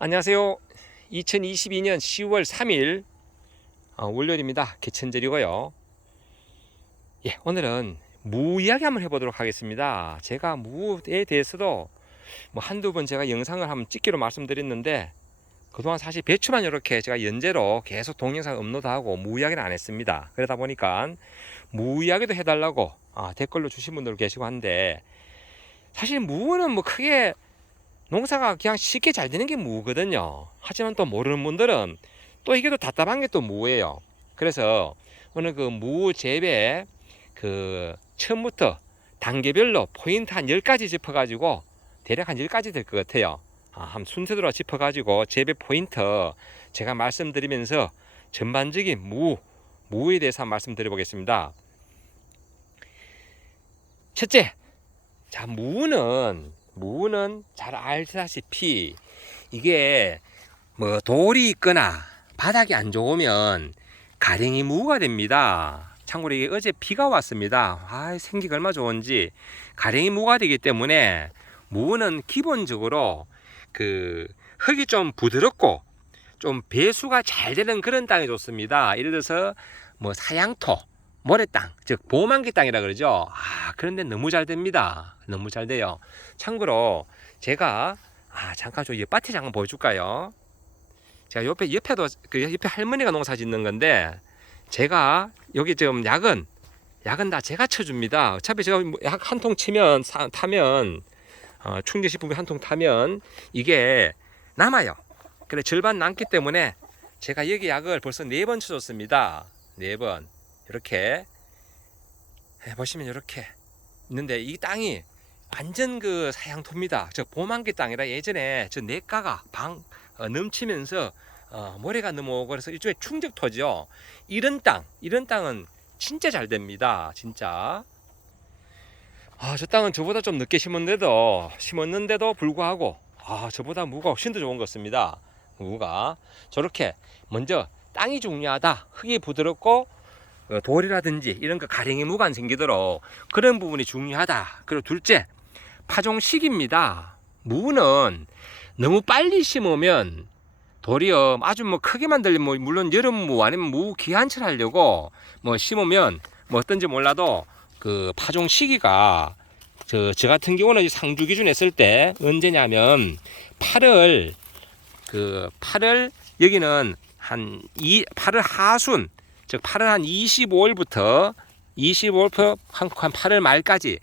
안녕하세요. 2022년 10월 3일 월요일입니다. 개천절이고요. 오늘은 무 이야기 한번 해보도록 하겠습니다. 제가 무에 대해서도 한두 번 제가 영상을 한번 찍기로 말씀드렸는데, 그동안 사실 배추만 이렇게 제가 연재로 계속 동영상 업로드하고 무 이야기는 안 했습니다. 그러다 보니까 무 이야기도 해달라고 댓글로 주신 분들 계시고 한데, 사실 무는 크게 농사가 그냥 쉽게 잘 되는 게 무거든요. 하지만 또 모르는 분들은 또 이게 또 답답한 게 또 무예요. 그래서 오늘 그 무 재배 처음부터 단계별로 포인트 한 10가지 짚어가지고, 대략 한 10가지 될 것 같아요. 한번 순서대로 짚어가지고 재배 포인트 제가 말씀드리면서 전반적인 무에 대해서 한번 말씀드려 보겠습니다. 첫째, 자, 무는 잘 알다시피 이게 돌이 있거나 바닥이 안 좋으면 가랭이 무가 됩니다. 참고로 이게 어제 비가 왔습니다. 생기가 얼마나 좋은지. 가랭이 무가 되기 때문에 무는 기본적으로 흙이 좀 부드럽고 좀 배수가 잘 되는 그런 땅이 좋습니다. 예를 들어서 사양토, 모래땅, 즉 보만기 땅이라 그러죠. 그런데 너무 잘 됩니다. 너무 잘 돼요. 참고로 제가 잠깐 좀 밭에 잠깐 보여줄까요? 제가 옆에도 옆에 할머니가 농사 짓는 건데, 제가 여기 지금 약은 다 제가 쳐줍니다. 어차피 제가 약 한 통 치면 타면 충전식품이 한 통 타면 이게 남아요. 그래 절반 남기 때문에 제가 여기 약을 벌써 4번 쳐줬습니다. 4번. 이렇게 보시면 이렇게 있는데, 이 땅이 완전 사양토입니다. 저 보만기 땅이라 예전에 저 냇가가 넘치면서 모래가 넘어오고 그래서 일종의 충적토죠. 이런 땅은 진짜 잘 됩니다. 진짜. 저 땅은 저보다 좀 늦게 심었는데도 불구하고 저보다 무가 훨씬 더 좋은 것 같습니다. 무가 저렇게 먼저 땅이 중요하다. 흙이 부드럽고 돌이라든지 이런 가랭이 무가 안 생기도록 그런 부분이 중요하다. 그리고 둘째, 파종 시기입니다. 무는 너무 빨리 심으면 도리어 아주 크게 만들려면 물론 여름무 아니면 무 기한철 하려고 심으면 어떤지 몰라도 파종 시기가 저 같은 경우는 상주 기준 했을 때 언제냐면 8월 여기는 8월 하순, 즉 8월 한 25일부터 한 8월 말까지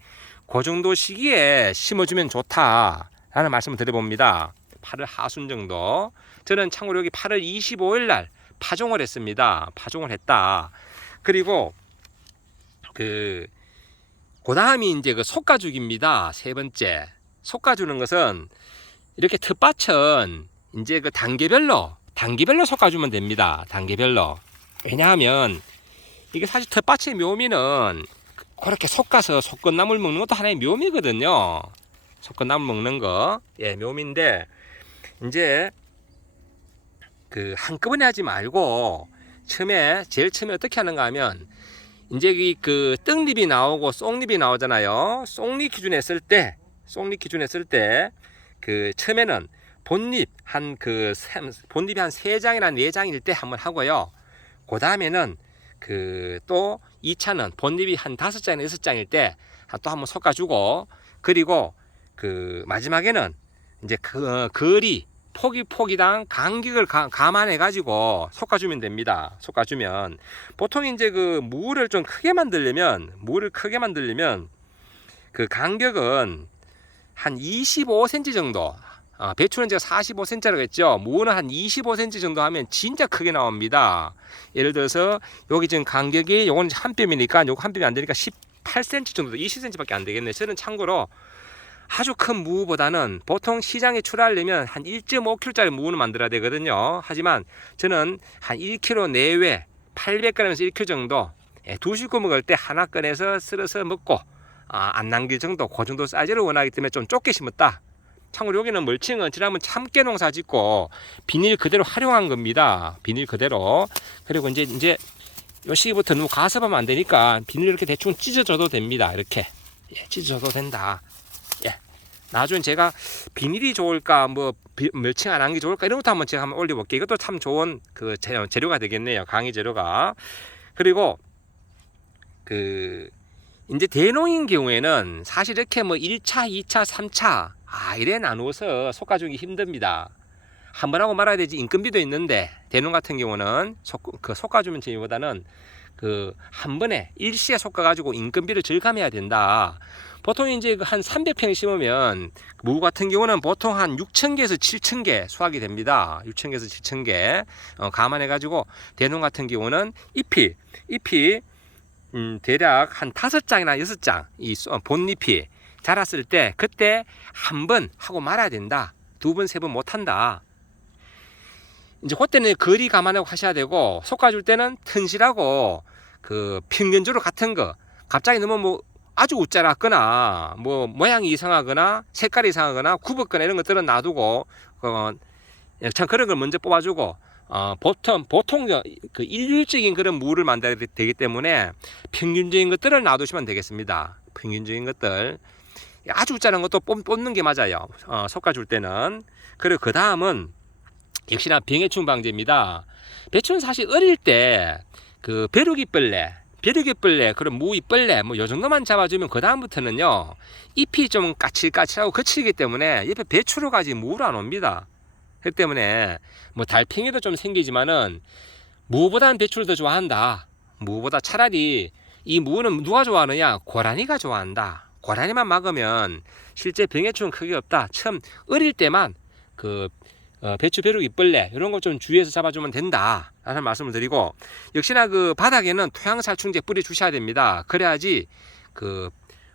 그 정도 시기에 심어주면 좋다라는 말씀을 드려봅니다. 8월 하순 정도. 저는 참고로 여기 8월 25일 날 파종을 했습니다. 파종을 했다. 그리고 그 다음이 이제 속가죽입니다. 세 번째. 속가주는 것은 이렇게 텃밭은 이제 단계별로 속가주면 됩니다. 단계별로. 왜냐하면 이게 사실 텃밭의 묘미는 그렇게 솎아서 속건나물 먹는 것도 하나의 묘미거든요. 속건나물 먹는 거, 묘미인데, 이제 한꺼번에 하지 말고 제일 처음에 어떻게 하는가 하면, 이제 떡잎이 나오고 쏙잎이 나오잖아요. 쏙잎 기준 했을 때 처음에는 본잎이 한 3장이나 4장일 때 한번 하고요. 그 다음에는 또 2차는 본잎이 한 5장이나 6장일 때 또 한번 솎아주고, 그리고 마지막에는 이제 거리 포기당 간격을 감안해 가지고 솎아주면 됩니다. 솎아주면 보통 이제 무를 좀 크게 만들려면 간격은 한 25cm 정도. 배추는 제가 45cm라고 했죠. 무는 한 25cm 정도 하면 진짜 크게 나옵니다. 예를 들어서 여기 지금 간격이 요건 한 뼘이니까 요거 한 뼘이 안 되니까 18cm 정도, 20cm밖에 안 되겠네. 저는 참고로 아주 큰 무보다는 보통 시장에 출하하려면 한 1.5kg짜리 무는 만들어야 되거든요. 하지만 저는 한 1kg 내외 800g에서 1kg 정도, 2식구 먹을 때 하나 꺼내서 썰어서 먹고 안 남길 정도, 그 정도 사이즈를 원하기 때문에 좀 좁게 심었다. 참고로 여기는 멀칭은 지난번 참깨 농사 짓고 비닐 그대로 활용한 겁니다. 비닐 그대로. 그리고 이제 요 시기부터 너무 가습하면 안 되니까 비닐 이렇게 대충 찢어줘도 됩니다. 이렇게 찢어줘도 된다. 나중에 제가 비닐이 좋을까 뭐 멸치 안 한 게 좋을까 이런 것도 한번 제가 한번 올려볼게요. 이것도 참 좋은 그 재료가 되겠네요. 강의 재료가. 그리고 그 이제 대농인 경우에는 사실 이렇게 뭐 1차, 2차, 3차 이래 나누어서 솎아주기 힘듭니다. 한 번 하고 말아야 되지 인건비도 있는데 대농 같은 경우는 솎아주면 재미보다는 그 한 번에 일시에 솎아가지고 인건비를 절감해야 된다. 보통 이제 한 300평 심으면 무 같은 경우는 보통 한 6,000개에서 7,000개 수확이 됩니다. 6,000개에서 7,000개 감안해가지고 대농 같은 경우는 잎이 대략 한 5장이나 6장 이 본잎이 자랐을 때 그때 한 번 하고 말아야 된다. 2번, 3번 못 한다. 이제 그때는 거리 감안하고 하셔야 되고 솎아줄 때는 튼실하고 그 평균적으로 같은 거 갑자기 너무 뭐 아주 웃자랐거나 뭐 모양이 이상하거나 색깔이 이상하거나 굽었거나 이런 것들은 놔두고 참 그런 걸 먼저 뽑아주고 보통 그 일률적인 그런 무를 만들어야 되기 때문에 평균적인 것들을 놔두시면 되겠습니다. 평균적인 것들 아주 웃자는 것도 뽑는 게 맞아요. 솎아줄 때는. 그리고 그 다음은 역시나 병해충 방제입니다. 배추는 사실 어릴 때 그 벼룩이벌레 그런 무잎벌레 뭐 요 정도만 잡아주면 그 다음부터는요 잎이 좀 까칠까칠하고 거칠기 때문에 옆에 배추로 가지 무를 안 옵니다. 그렇기 때문에 뭐 달팽이도 좀 생기지만은 무보다는 배추를 더 좋아한다. 무보다 차라리 이 무는 누가 좋아하느냐? 고라니가 좋아한다. 고라니만 막으면 실제 병해충은 크게 없다. 처음 어릴 때만 그 배추 벼룩 잎벌레 이런 거 좀 주의해서 잡아주면 된다 라는 말씀을 드리고, 역시나 그 바닥에는 토양살충제 뿌려 주셔야 됩니다. 그래야지 그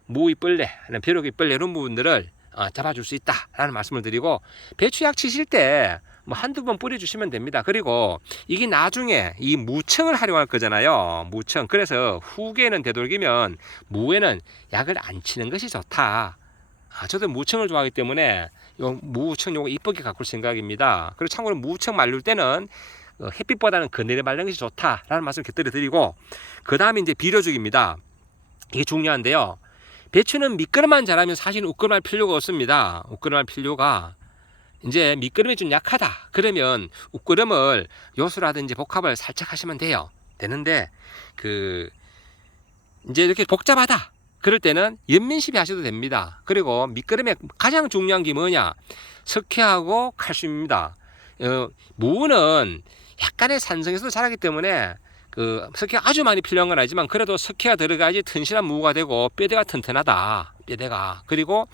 무잎벌레 벼룩 잎벌레 이런 부분들을 잡아줄 수 있다 라는 말씀을 드리고, 배추약 치실 때 뭐 한두 번 뿌려주시면 됩니다. 그리고 이게 나중에 이 무청을 활용할 거잖아요. 무청. 그래서 후기에는 되도록이면 무에는 약을 안 치는 것이 좋다. 저도 무청을 좋아하기 때문에 요 무청 요거 이쁘게 가꿀 생각입니다. 그리고 참고로 무청 말릴 때는 햇빛보다는 그늘에 말리는 것이 좋다라는 말씀 곁들여 드리고, 그 다음에 이제 비료주기입니다. 이게 중요한데요. 배추는 밑거름만 잘하면 사실 웃거름할 필요가 없습니다. 웃거름할 필요가 이제 밑거름이 좀 약하다 그러면 웃거름을 요수라든지 복합을 살짝 하시면 되는데 그 이제 이렇게 복잡하다 그럴 때는 연민시비 하셔도 됩니다. 그리고 밑거름에 가장 중요한 게 뭐냐? 석회하고 칼슘입니다. 무는 약간의 산성에서도 자라기 때문에 그 석회가 아주 많이 필요한 건 아니지만 그래도 석회가 들어가야지 튼실한 무가 되고 뼈대가 튼튼하다. 뼈대가. 그리고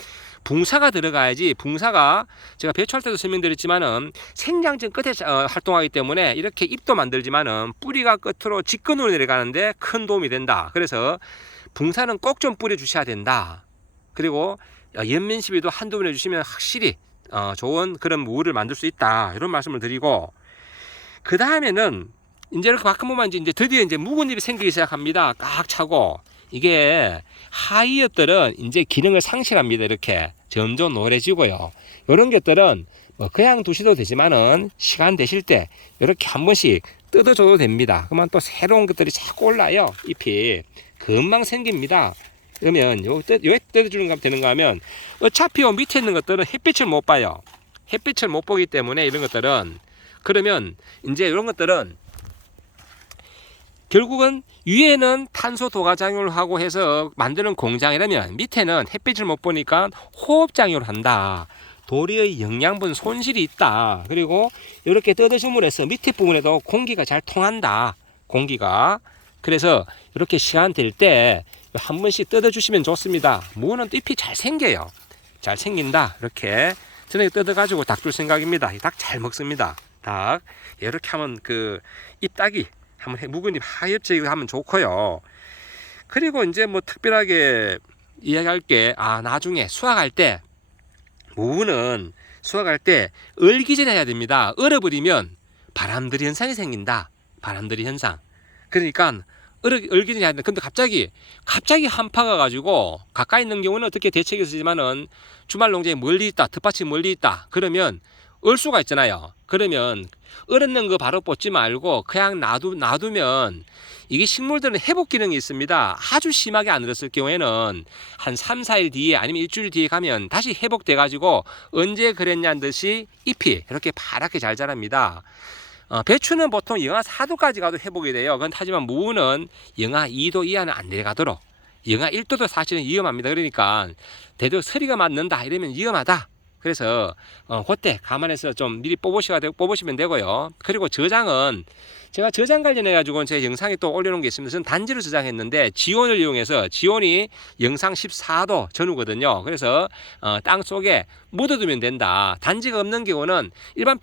붕사가 들어가야지. 붕사가 제가 배추할 때도 설명드렸지만은 생장점 끝에 활동하기 때문에 이렇게 잎도 만들지만은 뿌리가 끝으로 직근으로 내려가는데 큰 도움이 된다. 그래서 붕사는 꼭 좀 뿌려 주셔야 된다. 그리고 연면시비도 한두 번 해주시면 확실히 좋은 그런 무를 만들 수 있다. 이런 말씀을 드리고, 그 다음에는 이제 이렇게 바꿔 보면 이제 드디어 이제 묵은 잎이 생기기 시작합니다. 꽉 차고. 이게 하이엽들은 이제 기능을 상실합니다. 이렇게 점점 노래지고요. 이런 것들은 뭐 그냥 두셔도 되지만은 시간 되실 때 이렇게 한 번씩 뜯어줘도 됩니다. 그러면 또 새로운 것들이 자꾸 올라요. 잎이 금방 생깁니다. 그러면 왜 뜯어주는 되는가 하면 어차피 요 밑에 있는 것들은 햇빛을 못 봐요. 햇빛을 못 보기 때문에 이런 것들은, 그러면 이제 이런 것들은 결국은 위에는 탄소 도가장애를 하고 해서 만드는 공장이라면 밑에는 햇빛을 못 보니까 호흡장애를 한다. 도리의 영양분 손실이 있다. 그리고 이렇게 뜯어줌으로 해서 밑에 부분에도 공기가 잘 통한다. 공기가. 그래서 이렇게 시간 될 때 한 번씩 뜯어주시면 좋습니다. 무는 잎이 잘 생겨요. 잘 생긴다. 이렇게 저녁에 뜯어가지고 닭 줄 생각입니다. 닭 잘 먹습니다. 닭 이렇게 하면 그 잎따기 한번 묵은 잎 하엽제 하면 좋고요. 그리고 이제 뭐 특별하게 이야기할 게 나중에 수확할 때 무는 수확할 때 얼기 전에 해야 됩니다. 얼어버리면 바람들이 현상이 생긴다. 바람들이 현상. 그러니까 얼기 전에 해야 된다. 근데 갑자기 한파가 가지고 가까이 있는 경우는 어떻게 대책이 쓰지만은 주말 농장에 멀리 있다. 텃밭이 멀리 있다. 그러면 수가 있잖아요. 그러면 얼었는 거 바로 뽑지 말고 그냥 놔두면 이게 식물들은 회복 기능이 있습니다. 아주 심하게 안 얼었을 경우에는 한 3, 4일 뒤에 아니면 일주일 뒤에 가면 다시 회복돼 가지고 언제 그랬냐는 듯이 잎이 이렇게 파랗게 잘 자랍니다. 배추는 보통 영하 4도까지 가도 회복이 돼요. 하지만 무는 영하 2도 이하는 안 내려가도록, 영하 1도도 사실은 위험합니다. 그러니까 대도 서리가 맞는다 이러면 위험하다. 그래서 그때 감안해서 좀 미리 뽑으시면 되고요. 그리고 저장은 제가 저장 관련해 가지고 제 영상에 또 올려놓은 게 있습니다. 저는 단지로 저장했는데 지온을 이용해서, 지온이 영상 14도 전후거든요. 그래서 땅 속에 묻어두면 된다. 단지가 없는 경우는 일반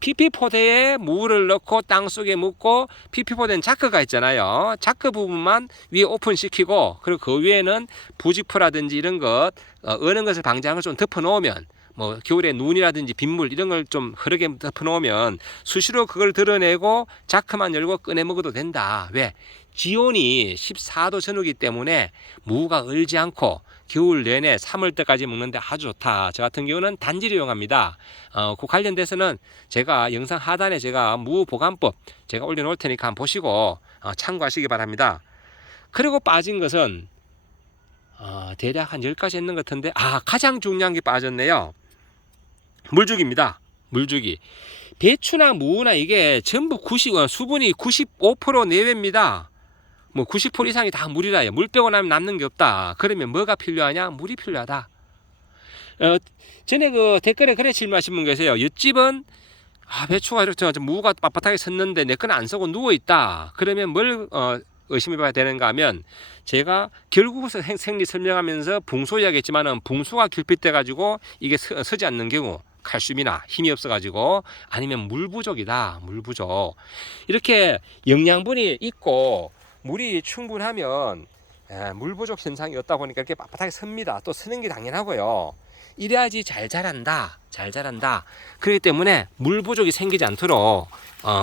PP포대에 물을 넣고 땅 속에 묻고, PP포대는 자크가 있잖아요. 자크 부분만 위에 오픈시키고, 그리고 그 위에는 부직포라든지 이런 것, 어는 것을 방지하는 걸 좀 덮어 놓으면, 뭐 겨울에 눈이라든지 빗물 이런 걸 좀 흐르게 덮어 놓으면 수시로 그걸 드러내고 자크만 열고 꺼내 먹어도 된다. 왜? 지온이 14도 전후기 때문에 무가 얼지 않고 겨울 내내 3월 때까지 먹는데 아주 좋다. 저 같은 경우는 단지를 이용합니다. 그 관련돼서는 제가 영상 하단에 제가 무 보관법 제가 올려놓을 테니까 한번 보시고 참고하시기 바랍니다. 그리고 빠진 것은 대략 한 10가지 했는 것 같은데, 가장 중요한 게 빠졌네요. 물주기입니다. 물주기. 배추나 무나 이게 전부 수분이 95% 내외입니다. 뭐 90% 이상이 다 물이라요. 물 빼고 나면 남는 게 없다. 그러면 뭐가 필요하냐? 물이 필요하다. 전에 그 댓글에 그래 질문하신 분 계세요. 옆집은 배추가 이렇게 무가 빳빳하게 섰는데 내 건 안 서고 누워 있다. 그러면 뭘 의심해 봐야 되는가 하면, 제가 결국 생리 설명하면서 붕소 이야기했지만은 붕소가 결핍돼 가지고 이게 서지 않는 경우, 칼슘이나 힘이 없어 가지고, 아니면 물 부족이다. 물 부족. 이렇게 영양분이 있고 물이 충분하면 물 부족 현상이 없다 보니까 이렇게 빳빳하게 섭니다. 또 서는 게 당연하고요. 이래야지 잘 자란다. 잘 자란다. 그렇기 때문에 물 부족이 생기지 않도록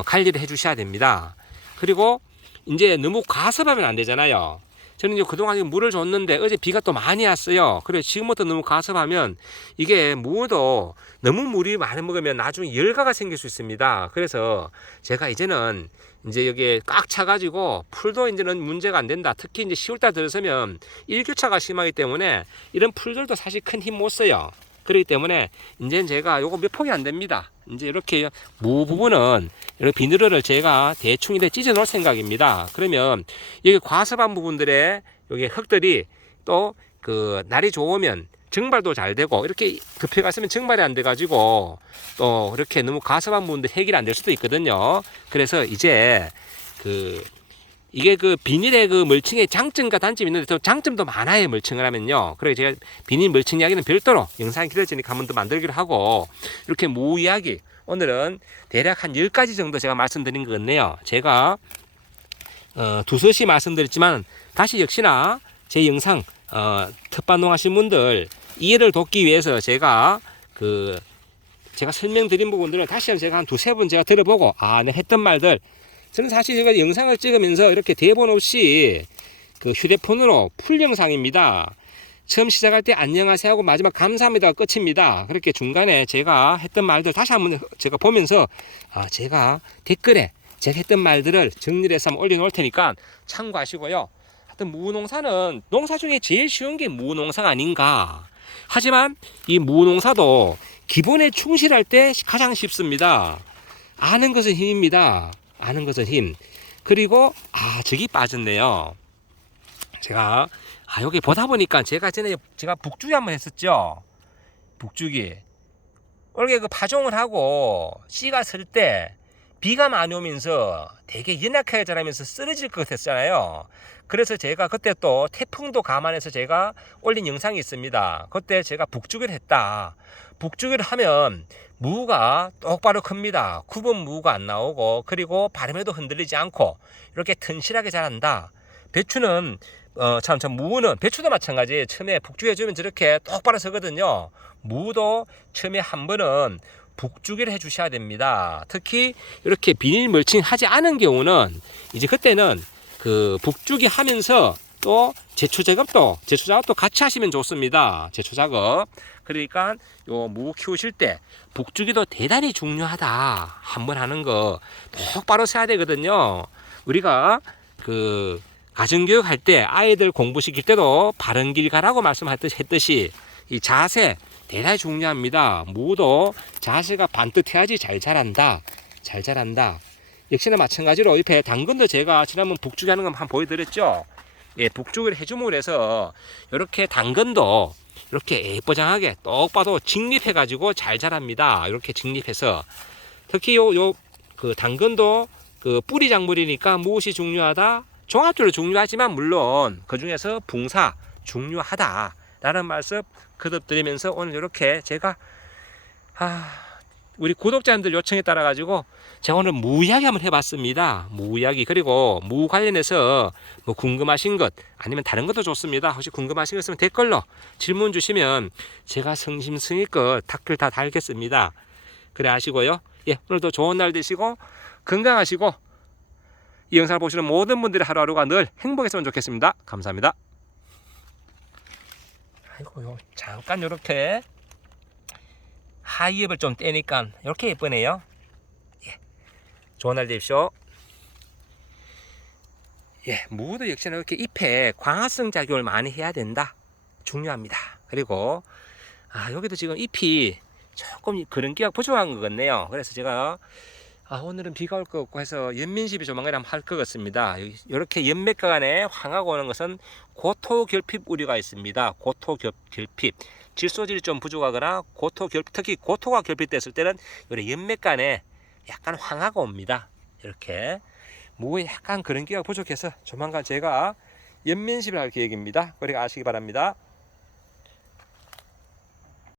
관리를 해 주셔야 됩니다. 그리고 이제 너무 과습하면 안 되잖아요. 저는 이제 그동안 물을 줬는데 어제 비가 또 많이 왔어요. 그래 지금부터 너무 과습하면 이게 무도 너무 물이 많이 먹으면 나중에 열가가 생길 수 있습니다. 그래서 제가 이제는 이제 여기에 꽉 차가지고 풀도 이제는 문제가 안 된다. 특히 이제 10월달 들어서면 일교차가 심하기 때문에 이런 풀들도 사실 큰 힘 못 써요. 그렇기 때문에 이제는 제가 요거 몇 폭이 안 됩니다. 이제 이렇게 무 부분은 이렇게 비늘을 제가 대충 이렇게 찢어 놓을 생각입니다. 그러면 여기 과습한 부분들에 여기 흙들이 또 그 날이 좋으면 증발도 잘 되고, 이렇게 급해 갔으면 증발이 안 돼 가지고 또 이렇게 너무 과습한 부분들 해결이 안 될 수도 있거든요. 그래서 이제 이게 그 비닐의 그 멀칭의 장점과 단점이 있는데, 또 장점도 많아요. 멀칭을 하면요. 그래서 제가 비닐 멀칭 이야기는 별도로 영상이 길어지니까 한 번 더 만들기로 하고, 이렇게 무 이야기 오늘은 대략 한 10가지 정도 제가 말씀드린 것 같네요. 제가 두서시 말씀드렸지만 다시 역시나 제 영상 텃밭농 하신 분들 이해를 돕기 위해서 제가 설명드린 부분들은 다시 한번 제가 한 두세 번 제가 들어보고 내가 했던 말들, 저는 사실 제가 영상을 찍으면서 이렇게 대본 없이 그 휴대폰으로 풀 영상입니다. 처음 시작할 때 안녕하세요 하고 마지막 감사합니다가 끝입니다. 그렇게 중간에 제가 했던 말들 다시 한번 제가 보면서 제가 댓글에 제가 했던 말들을 정리를 해서 한번 올려놓을 테니까 참고하시고요. 하여튼 무농사는 농사 중에 제일 쉬운 게 무농사가 아닌가. 하지만 이 무농사도 기본에 충실할 때 가장 쉽습니다. 아는 것은 힘입니다. 아는 것은 힘. 그리고 저기 빠졌네요. 제가 여기 보다 보니까 제가 전에 북주기 한번 했었죠. 북주기. 올해 그 파종을 하고 씨가 설 때 비가 많이 오면서 되게 연약하게 자라면서 쓰러질 것 같았잖아요. 그래서 제가 그때 또 태풍도 감안해서 제가 올린 영상이 있습니다. 그때 제가 북주기를 했다. 북주기를 하면 무가 똑바로 큽니다. 굽은 무가 안 나오고, 그리고 바람에도 흔들리지 않고 이렇게 튼실하게 자란다. 배추는 무는 배추도 마찬가지예요. 처음에 북주기 해주면 저렇게 똑바로 서거든요. 무도 처음에 한 번은 북주기를 해주셔야 됩니다. 특히 이렇게 비닐 멀칭 하지 않은 경우는 이제 그때는 그 북주기 하면서 또 제초 작업도 같이 하시면 좋습니다. 제초 작업. 그러니까 요 무 키우실 때 북주기도 대단히 중요하다. 한번 하는 거 똑바로 써야 되거든요. 우리가 그 가정교육 할 때 아이들 공부시킬 때도 바른 길 가라고 말씀했듯이 이 자세 대단히 중요합니다. 무도 자세가 반듯해야지 잘 자란다. 잘 자란다. 역시나 마찬가지로 옆에 당근도 제가 지난번 북주기 하는 거 한번 보여드렸죠. 예, 북주기를 해주므로 해서 이렇게 당근도 이렇게 예뻐장하게 똑 봐도 직립해 가지고 잘 자랍니다. 이렇게 직립해서 특히 그 당근도 그 뿌리 작물이니까 무엇이 중요하다? 종합적으로 중요하지만 물론 그 중에서 붕사 중요하다라는 말씀 거듭드리면서 오늘 이렇게 제가 우리 구독자님들 요청에 따라 가지고 제가 오늘 무 이야기 한번 해봤습니다. 무 이야기. 그리고 무 관련해서 뭐 궁금하신 것 아니면 다른 것도 좋습니다. 혹시 궁금하신 것 있으면 댓글로 질문 주시면 제가 성심성의껏 댓글 다 달겠습니다. 그래 하시고요. 예, 오늘도 좋은 날 되시고 건강하시고 이 영상을 보시는 모든 분들의 하루하루가 늘 행복했으면 좋겠습니다. 감사합니다. 아이고요, 잠깐 요렇게 하이엽을 좀 떼니까 이렇게 예쁘네요. 예, 좋은 날 되십시오. 예, 무도 역시나 이렇게 잎에 광합성 작용을 많이 해야 된다. 중요합니다. 그리고 여기도 지금 잎이 조금 그런기가 부족한 것 같네요. 그래서 제가 오늘은 비가 올 것 같고 해서 연민시비 조만간에 한번 할 것 같습니다. 이렇게 연맥간에 황하고 오는 것은 고토결핍 우려가 있습니다. 고토결핍. 질소질이 좀 부족하거나 특히 고토가 결핍됐을 때는 이렇게 연맥간에 약간 황하고 옵니다. 이렇게 무에 약간 그런 기가 부족해서 조만간 제가 연민시비를 할 계획입니다. 그러니까 아시기 바랍니다.